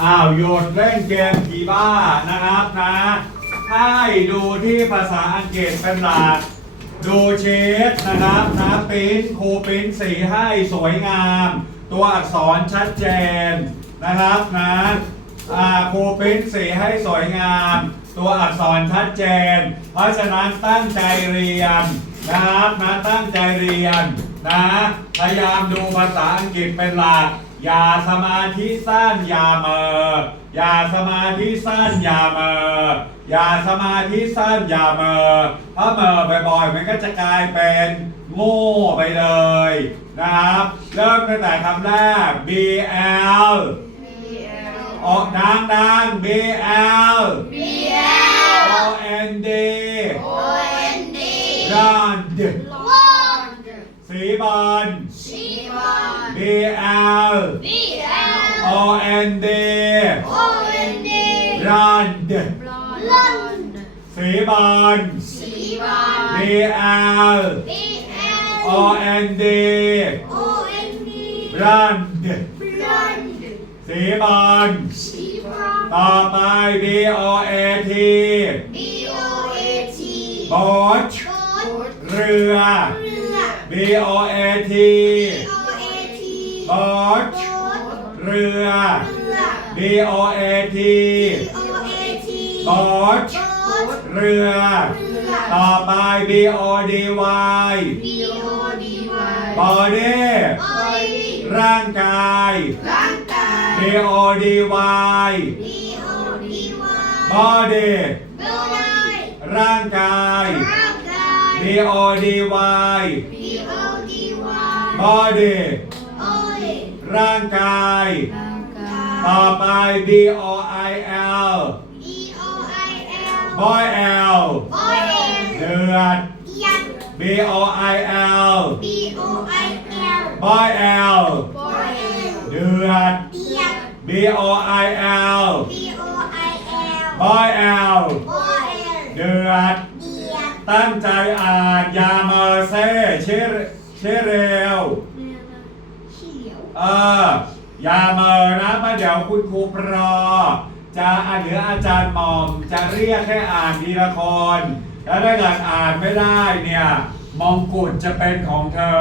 อ้าวหยุดเล่นเกมผีบ้านะครับนะให้ดูที่ภาษาอังกฤษเป็นหลักดูเชดนะครับนะปิ้นครูปิ้นสีให้สวยงาม ตัวอักษรชัดเจนนะครับนะอ่าครูปิ้นสีให้สวยงาม ตัวอักษรชัดเจน เพราะฉะนั้นตั้งใจเรียนนะครับนะตั้งใจเรียนนะพยายามดูภาษาอังกฤษเป็นหลัก อย่าสมาธิสั้นอย่าเมออย่าสมาธิสั้นอย่าเมออย่าสมาธิสั้นอย่าเมอถ้าเมอบ่อยๆมันก็จะกลายเป็นโง่ไปเลยนะครับ เริ่มตั้งแต่คำแรก B L ออกดังดัง B L O N D รันสีบอล B L O N D รันสีบอล B L O N D รันสีบอล ต่อไป B O A T บอทเรือ B O A T รือ B O A T บอทเรือ ต่อไป B O D Y บอดี้ร่างกาย B O D Y บอดี้ร่างกาย B O D Y บอดี้ร่างกาย ต่อไป B O I L บอย L เดือด B O I L บอย L เดือด B O I L บอย L เดือดตั้งใจอ่านยาเมอร์เซ่เชเรเชเรวเออ อย่าเมอนะมาเดี๋ยวคุณครูปรอ จะอ่านหรืออาจารย์หมอมจะเรียกให้อ่านทีละคนแล้วถ้าเกิดอ่านไม่ได้เนี่ยมองกุฎจะเป็นของเธอ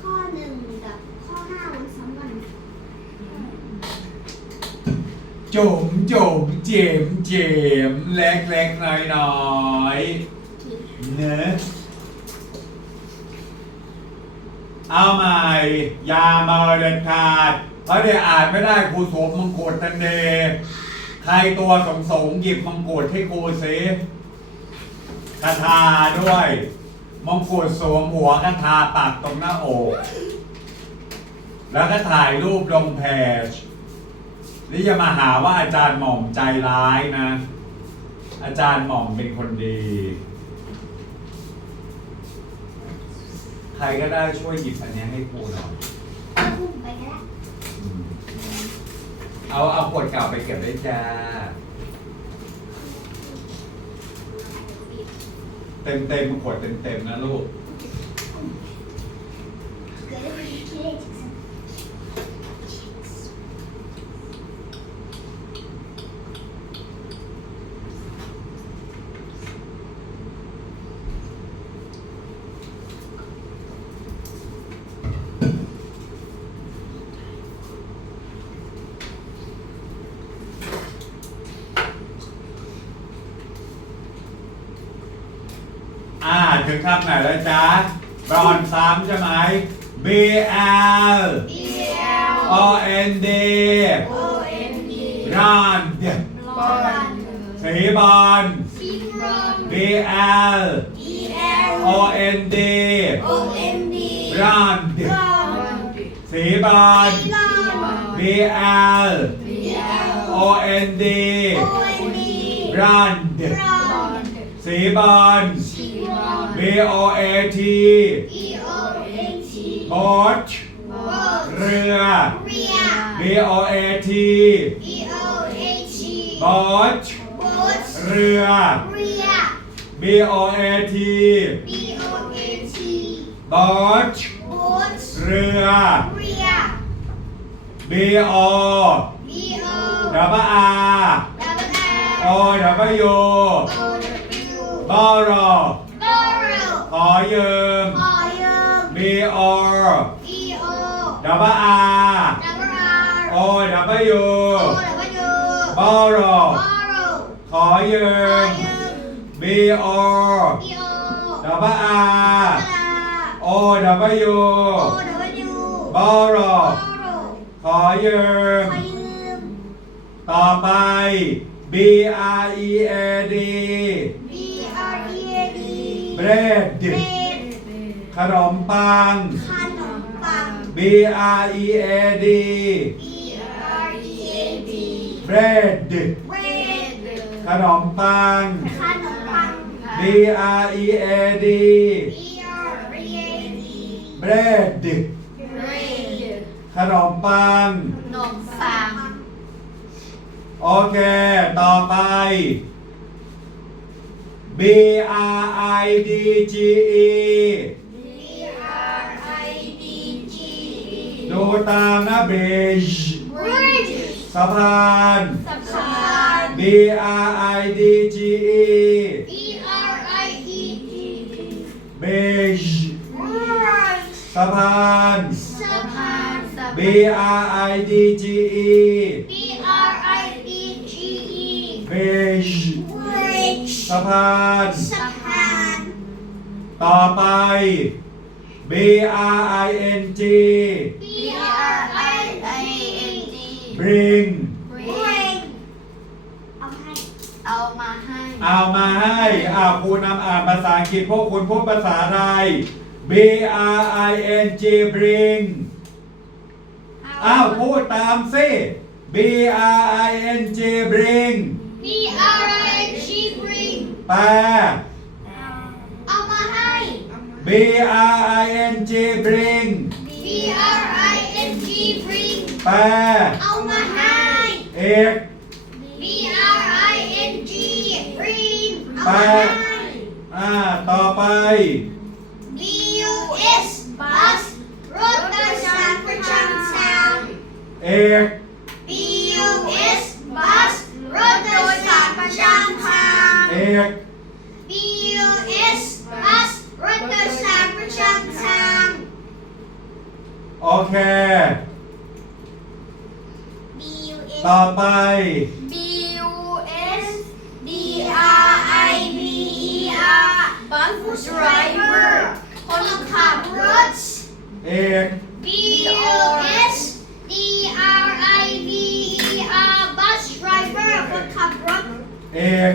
ข้อหนึ่งกับข้อห้าวันซ้ำกันจุ๋มจุ๋มเจมเจมเล็กเล็กน้อยน้อยเนื้อะ เอาใหม่ยาเมาเด็ดขาดเพราะเดี๋ยวอ่านไม่ได้ครูสวมมงกุฎทันเดใครตัวสงสงหยิบมงกุฎให้ครูสิคาถาด้วยมงกุฎสวมหัวคาถาปักตรงหน้าอกแล้วก็ถ่ายรูปลงเพจนี่จะมาหาว่าอาจารย์หม่อมใจร้ายนะ อาจารย์หม่อมเป็นคนดี ใครก็ได้ช่วยหยิบอันเนี้ยให้ครูหน่อยเอาหุ้มไปก็ได้อืมเอาเอาขวดเก่าไปเก็บได้จ้า เต็มเต็มๆขวดเต็มเต็มๆนะลูก เกิดได้เป็นที่เลข อ่าถึงคำไหนแล้วจ๊ะบอลซ้ำใช่ไหม B L O N D รันสีบอล B L O N D รันสีบอล B L O N D รันสีบอล B O A T บอทเรือ B O A T บอทเรือ B O A T บอทเรืรือ เรีย B O B O W R W O R W O W บอรอ Borrow ขอ ยืม ขอยืม B O B O W R W R O W O W บอรอ Borrow ขอยืขอม ยืม B O B O W R O W O W บอรอ Borrow ขอยืม ขอยืม ต่อไป B R E A D B R E A D bread เป็นขนมปัง ขนมปัง B R E A D B R E A D bread bread ขนมปัง ขนมปัง B R E A D B R E A D bread bread ขนมปังนมปัง โอเค ต่อไป B R I D G E B R I D G ดูตามนะ bridge bridge สะพานสะพาน B R I D G E B R I E D bridge bridge สะพานสะพาน B R I D G E B R I D G E bridge bridge สะพาน สะพานต่อไป B R I N G B R I I N G bring bring เอาให้เอามาให้ เอามาให้อ้าวครูนำอ่านภาษาอังกฤษพวกคุณพูดภาษาไทย B R I N G bring อ้าวพูดตามสิ B R I N G bring B R ปลเอามาให้ B R I N G bring B R I N G bring แปลเอามาให้ เอก B R I N G bring เอามาให้ อ่า ต่อไป B U S bus รถโดยสารประจำทาง เอก B U S bus รถโดยสารประจำ ทางเอก B U S bus รถโดยสารประจำทาง โอเค B U S ต่อไป B U S B R I B E R bus driver คนขับรถ เอก B U S D R I B E R bus driver คนขับรถ เอก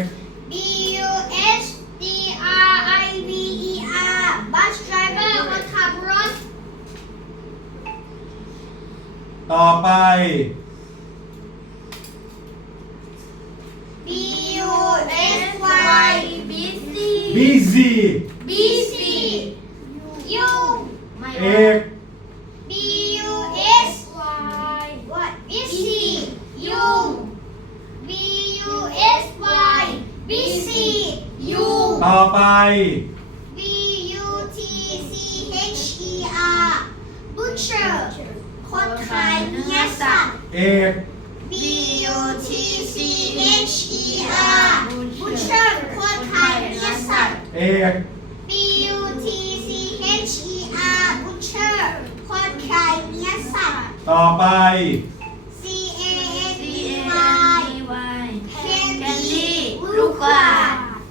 ต่อไป B U S Y B C busy B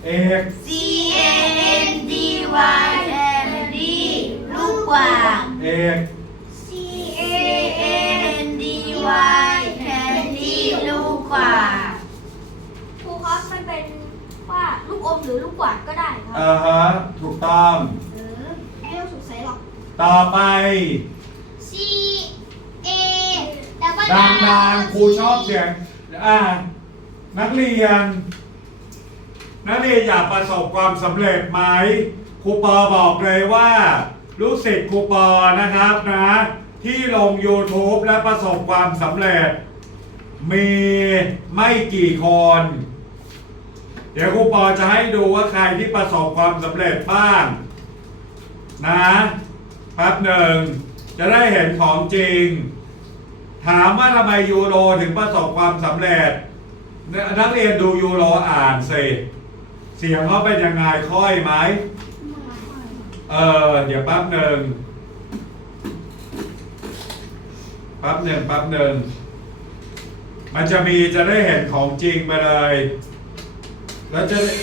เอก C A N D Y Candy ลูกกวาง เอก C C A A N N D Y Candy ลูกกวางครูครับมันเป็นว่าลูกอมหรือลูกกวาดก็ได้ครัอ่าฮะ ถูกต้อง เออไม่ต้องสงสัยหรอก ต่อไป C A แล้วก็ดังๆครูชอบเสียง อ่า นักเรียน นักเรียนอยากประสบความสำเร็จไหมครูปอบอกเลยว่าลูกศิษย์ครูปอนะครับนะ ที่ลง YouTube และประสบความสำเร็จ มีไม่กี่คน เดี๋ยวครูปอจะให้ดูว่าใครที่ประสบความสำเร็จบ้าง นะแป๊บหนึ่งจะได้เห็นของจริง ถามว่าทำไมยูโรถึงประสบความสำเร็จ นักเรียนดูยูโรอ่านสิ เสียงเขาเป็นยังไงค่อยไหมเออเดี๋ยวแป๊บหนึ่งแป๊บหนึ่งแป๊บหนึ่งมันจะมีจะได้เห็นของจริงไปเลย แล้วจะได้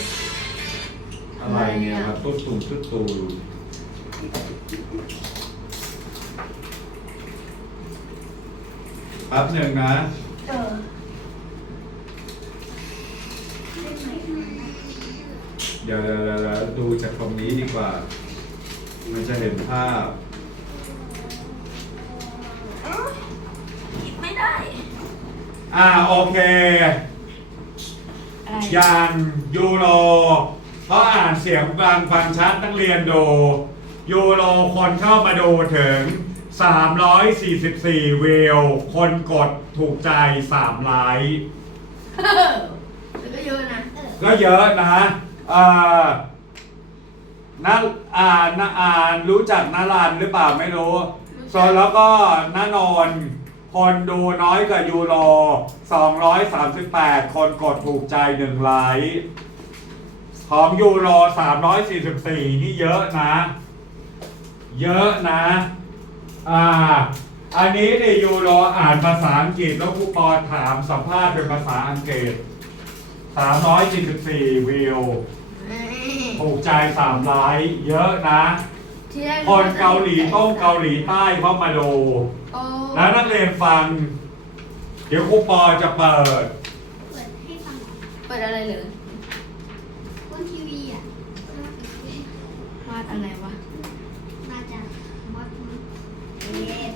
อะไรเนี่ยครับตุ๊ดตุ่มตุ๊ดตูแป๊บหนึ่งนะ เออ เดี๋ยวเดี๋ยวเดี๋ยวเดี๋ยวดูจากตรงนี้ดีกว่า มันจะเห็นภาพคิดไม่ได้ อ่าโอเค อะไรอย่างยูโรเขาอ่านเสียงบางฟังชัดนักเรียนดูยูโรคนเข้ามาดูถึง 344 วิว คนกดถูกใจ3ไลค์ แล้วก็เยอะนะ ก็เยอะนะ เอ่อนัอ่านนาอ่านรู้จักนารันหรือเปล่าไม่รู้ส่วนแล้วก็นานนท์คนดูน้อยกว่ายูโร 238 คนกดถูกใจ1ไลค์ของยูโร 344 นี่เยอะนะ เยอะนะ อ่า อันนี้เนี่ยยูโรอ่านภาษาอังกฤษแล้วครูปอถามสัมภาษณ์เป็นภาษาอังกฤษ 344 วิว ถูกใจ3ไลค์เยอะนะ ที่แรกคนเกาหลีต้องเกาหลีใต้เข้ามาดู โอ้แล้วนักเรียนฟัง เดี๋ยวครูปอจะเปิด เปิดให้ฟังหน่อยเปิดอะไรเหรอบนทีวีอะวาดอะไรวะมาจากมอสมันเย็บ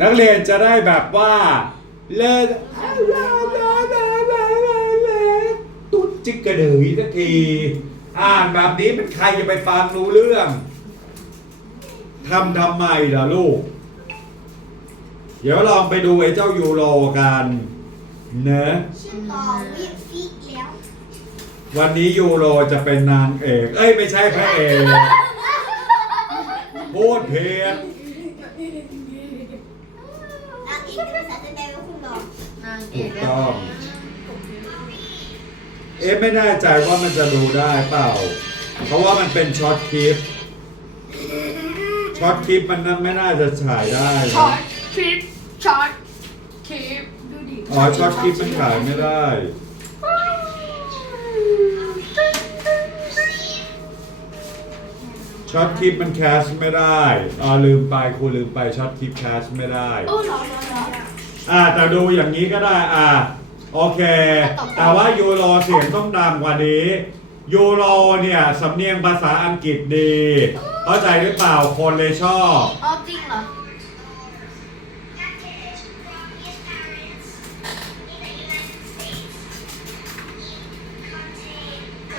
นักเรียนจะได้แบบว่า เล่นตุ๊ด จิกกระดือยสักที อ่านแบบนี้เป็นใครจะไปฟังรู้เรื่องทำทำไมล่ะลูก เดี๋ยวลองไปดูไอ้เจ้ายูโรกันเนอะชื่อต่อวิฟิแล้ว วันนี้ยูโรจะเป็นนางเอก เอ้ยไม่ใช่พระเอกพูดเพียนนางเอกเป็นภาษาแสดงว่าคุณบอกนางเอถูกกต้อง เอ๊ะไม่แน่ใจว่ามันจะดูได้เปล่า เพราะว่ามันเป็นช็อตคลิป ช็อตคลิปมันน่าไม่น่าจะฉายได้ช็อนะตคลิปช็อตคลิปดูดิอ๋อช็อตคลิปมันฉายไม่ได้ ช็อตคลิปมันแคสไม่ได้อ๋อลืมไปครูลืมไปช็อตคลิปแคสไม่ได้ โอ้หรอหรอหรออ่าแต่ดูอย่างนี้ก็ได้อ่า โอเค แต่ว่ายูโรเสียงต้องดังกว่านี้ ยูโรเนี่ยสำเนียงภาษาอังกฤษดี เข้าใจหรือเปล่าคนเลยชอบ อ๋อจริงเหรอ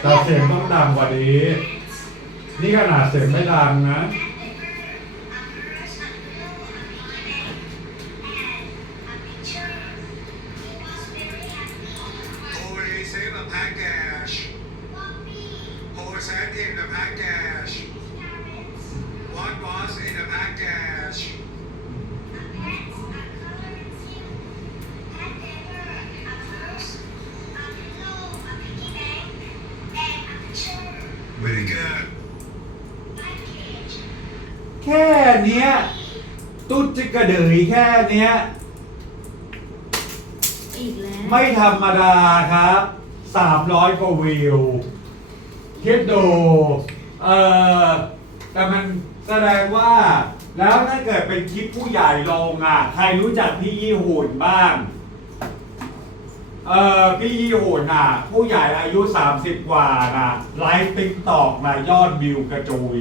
แต่เสียงต้องดังกว่านี้ นี่ขนาดเสียงไม่ดังนะ แค่เนี้ย ตุ๊ดจิกกระดือยแค่เนี้ย อีกแล้วไม่ธรรมดาครับ 300กว่าวิวคิดดูเออแต่มันแสดงว่า แล้วถ้าเกิดเป็นคลิปผู้ใหญ่ลงอะ ใครรู้จักพี่ยี่หุ่นบ้าง เออพี่ยี่หุ่นอะ ผู้ใหญ่อายุ 30 กว่านะไลฟ์ติ๊กตอกนะยอดวิวกระจุย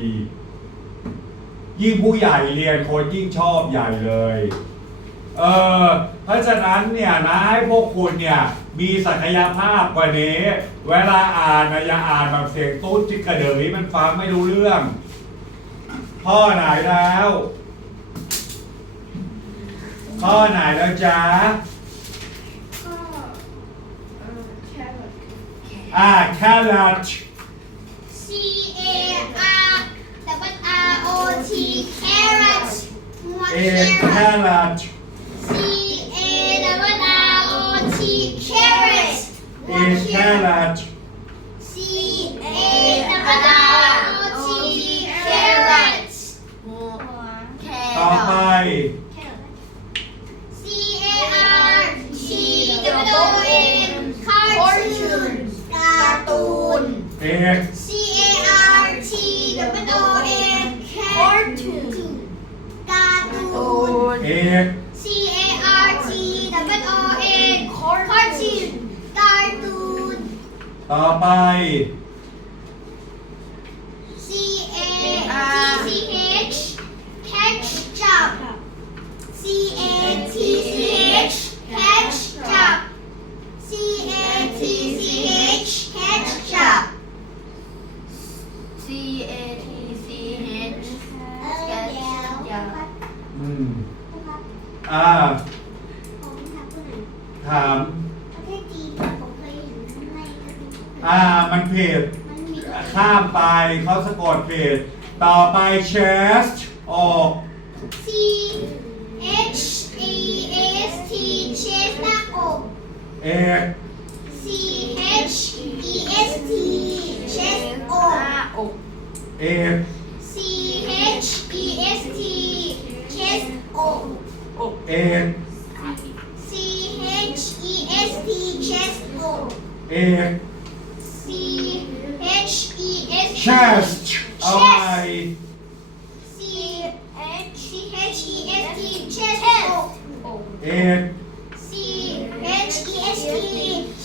ยิ่งผู้ใหญ่เรียนคนยิ่งชอบใหญ่เลย เออเพราะฉะนั้นเนี่ยนะให้พวกคุณเนี่ยมีศักยภาพกว่านี้ เวลาอ่านนะอย่าอ่านแบบเสียงตู้จิกกระเดยมันฟังไม่รู้เรื่องพ่อไหนแล้วพ่อไหนแล้วจ๊ะอ่าแครอท C A R W R O T carrot is carrot C A double R O T carrot is carrot C A double R O T carrot แคต่อไป C A R T double O N cartoon การ์ตูน is C A R T double O N cartoon การ์ตูนต่อไป อ่าผมทำตัวไหนถามประเทศจีนผมเคยเห็นข้างในก็เป็นอ่ามันผิดมันมีข้ามไปเขาสะกดผิดต่อไป chest ออก C H E S T chest หน้าอก เอก C H E S T chest อหกน้าอกเอก อกเอก C H E S T chest อกเอก C H E S T chest เอาใหม่ C H C H E S T chest อกเอก C H E S T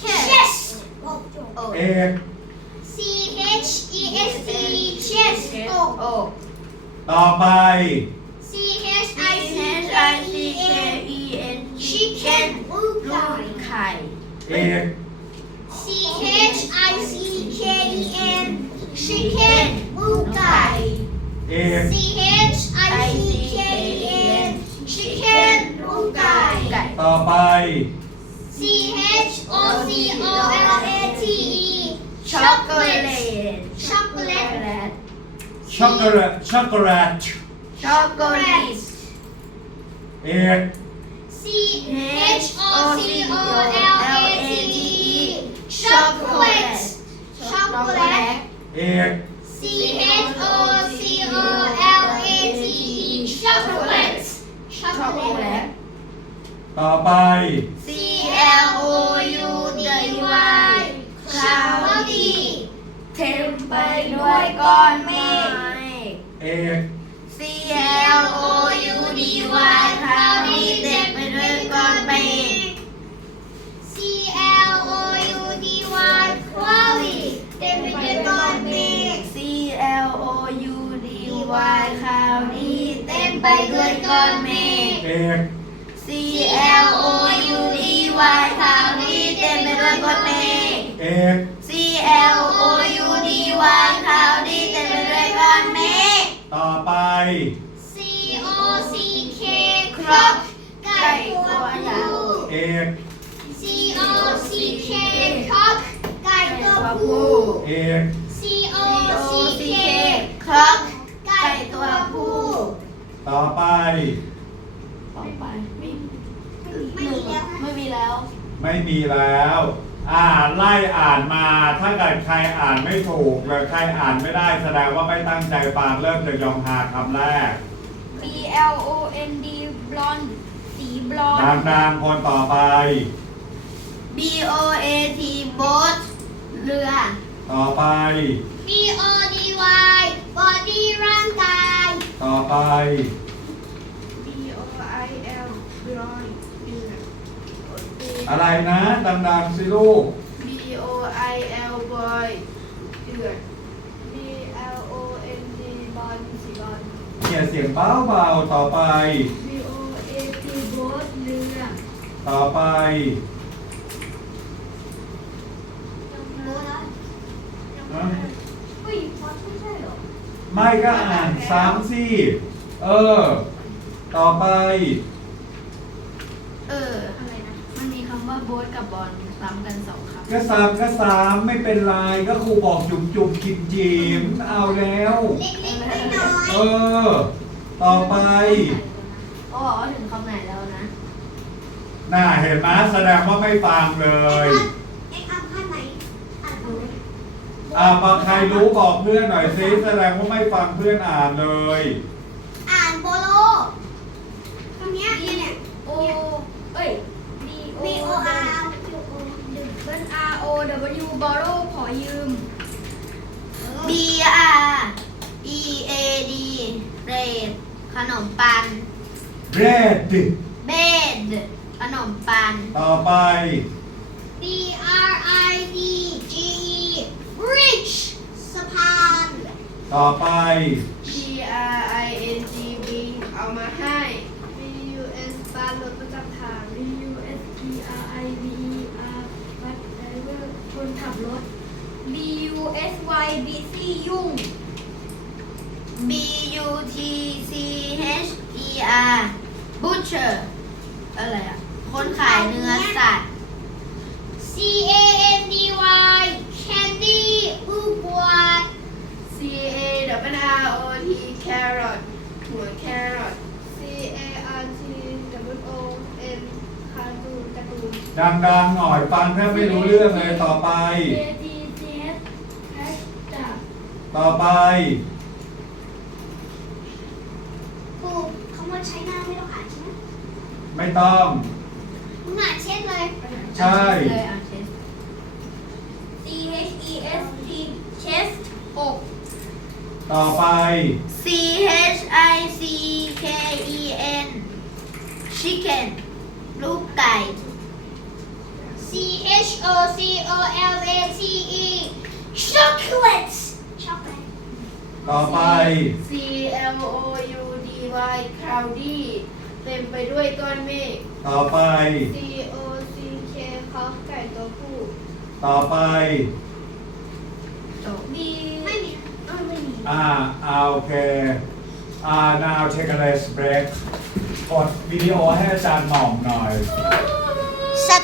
chest อกเอก C H E S T chest อกอกต่อไป เอก C H I C K E N chicken ลูกไก่เอก C H I C K E N chicken ลูกไก่ไก่ต่อไป C H O C O L A T E ช็อกโกแลตช็อกโกแลตช็อกโกแลตช็อกโกแลตช็อกโกแลตเอก C H O C O L A T E chocolate ช็อกโกแลตเอก C H O C O L A T E chocolate ช็อกช็อกโกโกแลแลตตต่อไป C L O U D Y คลาวดีเต็มไปด้วยก้อนเมฆ เอก C L O U D Y คลาวดีเต็มไปด้วยก้อนเมฆ C L O U D Y cloudy เต็มไปด้วยก้อนเมฆ C L O U D Y คลาวดีเต็มไปด้วยก้อนเมฆ เอก C L O U D Y คลาวดีเต็มไปด้วยก้อนเมฆ เอก croc ไก่ตัวผู้ เอก C O C K croc ไก่ตัวผู้เอก C O C O C K K croc ครอกไก่ตัวผู้ต่อไป ต่อไปไม่ไม่มีแล้วไม่มีแล้ว ไม่มีแล้ว อ่าไล่อ่านมา ถ้าเกิดใครอ่านไม่ถูกหรือใครอ่านไม่ได้แสดงว่าไม่ตั้งใจฟังเริ่มจากยองฮาคำแรก B L O N D blonde สีบลอนดังๆคนต่อไป B O A T boat เรือ ต่อไป B O D Y body ร่างกาย ต่อไป B O I L blind เรือ อะไรนะดังๆสิลูก B O I L boy เรือ B L O N D บอลสีบอลเนี่ยเสียงเบาๆต่อไป B O A T boat เรือ ต่อไปฮะอุ้ยพอดไม่ใช่เหรอไม่ก็อ่านซ้ำสิเออ ต่อไป เออ อะไรนะ มันมีคำว่าโบ๊ทกับบอลซ้ำกันสองคำก็ซ้ำก็ซ้ำไม่เป็นไรก็ครูบอกจุ่มจุ่มจิมจิมเอาแล้ว เล็กๆน้อยเออ ต่อไป ๆบอกว่าถึงคำไหนแล้วนะน่าเห็นไหมแสดงว่าไม่ฟังเลยเอ็กซ์อัพขั้นไหนอ่านดูอ่าบางใครรู้บอกเพื่อนหน่อยสิแสดงว่าไม่ฟังเพื่อนอ่านเลย อ่านโบโลคำเนี้ยเนี่ยเนี่ย โอเอ้ย B O B O R W R O W borrow ขอยืม B B R E A D เรดขนมปัง red เบดขนมปัง ต่อไป B R I D G E bridge สะพาน ต่อไป B R I N G B เอามาให้ B U S ปานรถประจำทาง B U S P R I V E R บัสไดเวอร์คนขับรถ B U S Y B C ยุ่ง B U T C H E R butcher อะไรอะ คนขายเนื้อสัตว์ C A N D Y candy ผู้บวช C A W R O T carrot หัว carrot C A R T W O N คาร์ตูนการ์ตูน ดังๆหน่อยฟังแทบไม่รู้เรื่องเลยต่อไป A T C H แฮชจับต่อไปถูกคำว่าใช้หน้าไม่ต้องอ่านใช่ ไหมไม่ต้องมึงอ่านเช่นเลย ใช่ เลยอะเชส C H E S T chest อก ต่อไป C H I C K E N chicken ลูกไก่ C H O C O L A T E chocolate chocolate ต่อไป C L O U D Y cloudy เต็มไปด้วยก้อนเมฆ ต่อไป C O C K คอฟไก่ตัวผู้ ต่อไปจบ B ไม่มีเออไม่มี อ่าอ่าโอเค อ่า now take a rest break กดวิดีโอให้อาจารย์หม่อมหน่อย